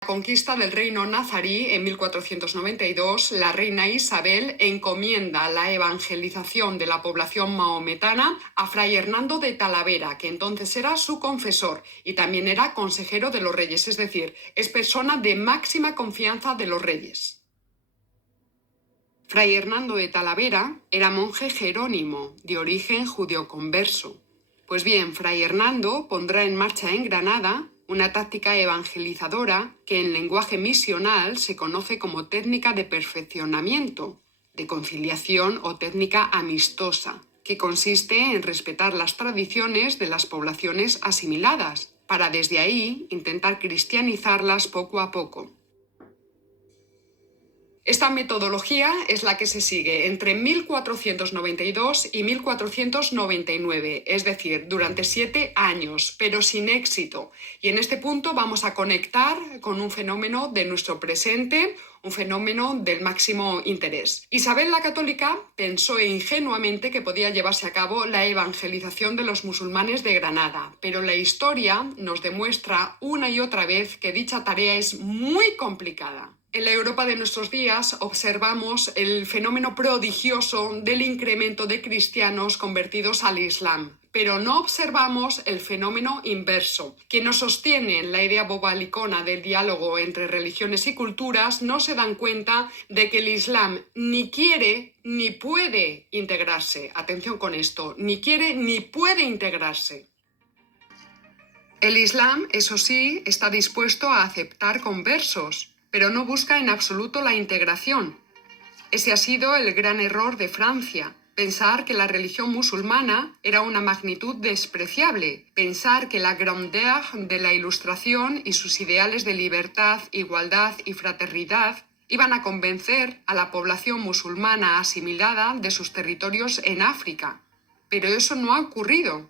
La conquista del reino nazarí en 1492, la reina Isabel encomienda la evangelización de la población mahometana a Fray Hernando de Talavera, que entonces era su confesor y también era consejero de los reyes, es decir, es persona de máxima confianza de los reyes. Fray Hernando de Talavera era monje jerónimo, de origen judeoconverso. Pues bien, Fray Hernando pondrá en marcha en Granada una táctica evangelizadora que en lenguaje misional se conoce como técnica de perfeccionamiento, de conciliación o técnica amistosa, que consiste en respetar las tradiciones de las poblaciones asimiladas, para desde ahí intentar cristianizarlas poco a poco. Esta metodología es la que se sigue entre 1492 y 1499, es decir, durante 7 años, pero sin éxito. Y en este punto vamos a conectar con un fenómeno de nuestro presente, un fenómeno del máximo interés. Isabel la Católica pensó ingenuamente que podía llevarse a cabo la evangelización de los musulmanes de Granada, pero la historia nos demuestra una y otra vez que dicha tarea es muy complicada. En la Europa de nuestros días observamos el fenómeno prodigioso del incremento de cristianos convertidos al Islam, pero no observamos el fenómeno inverso. Quienes sostienen la idea bobalicona del diálogo entre religiones y culturas no se dan cuenta de que el Islam ni quiere ni puede integrarse. Atención con esto, ni quiere ni puede integrarse. El Islam, eso sí, está dispuesto a aceptar conversos, pero no busca en absoluto la integración. Ese ha sido el gran error de Francia, pensar que la religión musulmana era una magnitud despreciable, pensar que la grandeur de la Ilustración y sus ideales de libertad, igualdad y fraternidad iban a convencer a la población musulmana asimilada de sus territorios en África. Pero eso no ha ocurrido.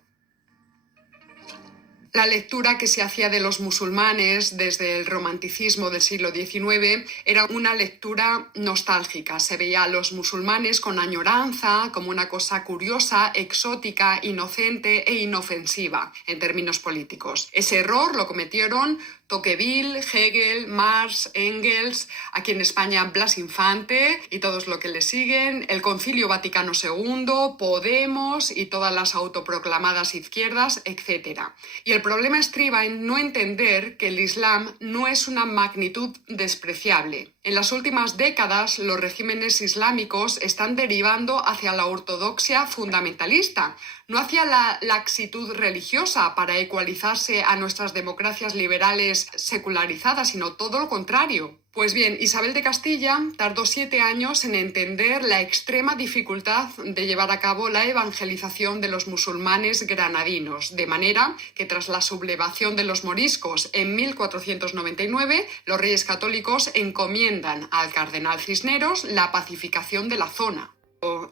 La lectura que se hacía de los musulmanes desde el romanticismo del siglo XIX era una lectura nostálgica. Se veía a los musulmanes con añoranza, como una cosa curiosa, exótica, inocente e inofensiva en términos políticos. Ese error lo cometieron Tocqueville, Hegel, Marx, Engels, aquí en España Blas Infante y todos los que le siguen, el Concilio Vaticano II, Podemos y todas las autoproclamadas izquierdas, etc. Y el problema estriba en no entender que el Islam no es una magnitud despreciable. En las últimas décadas, los regímenes islámicos están derivando hacia la ortodoxia fundamentalista, no hacia la laxitud religiosa para ecualizarse a nuestras democracias liberales secularizadas, sino todo lo contrario. Pues bien, Isabel de Castilla tardó 7 años en entender la extrema dificultad de llevar a cabo la evangelización de los musulmanes granadinos, de manera que tras la sublevación de los moriscos en 1499, los reyes católicos encomiendan al cardenal Cisneros la pacificación de la zona.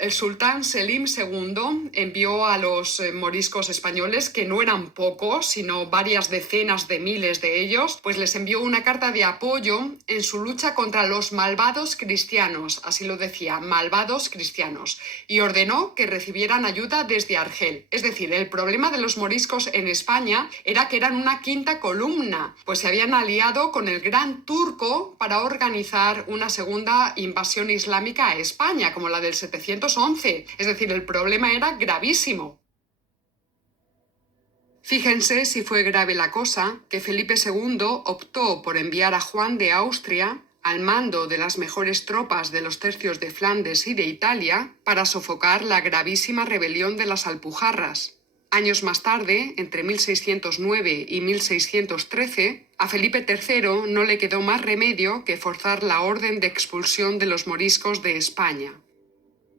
El sultán Selim II envió a los moriscos españoles, que no eran pocos, sino varias decenas de miles de ellos, pues les envió una carta de apoyo en su lucha contra los malvados cristianos, así lo decía, malvados cristianos, y ordenó que recibieran ayuda desde Argel. Es decir, el problema de los moriscos en España era que eran una quinta columna, pues se habían aliado con el Gran Turco para organizar una segunda invasión islámica a España, como la del 711. Es decir, el problema era gravísimo. Fíjense si fue grave la cosa que Felipe II optó por enviar a Juan de Austria al mando de las mejores tropas de los tercios de Flandes y de Italia para sofocar la gravísima rebelión de las Alpujarras. Años más tarde, entre 1609 y 1613, a Felipe III no le quedó más remedio que forzar la orden de expulsión de los moriscos de España.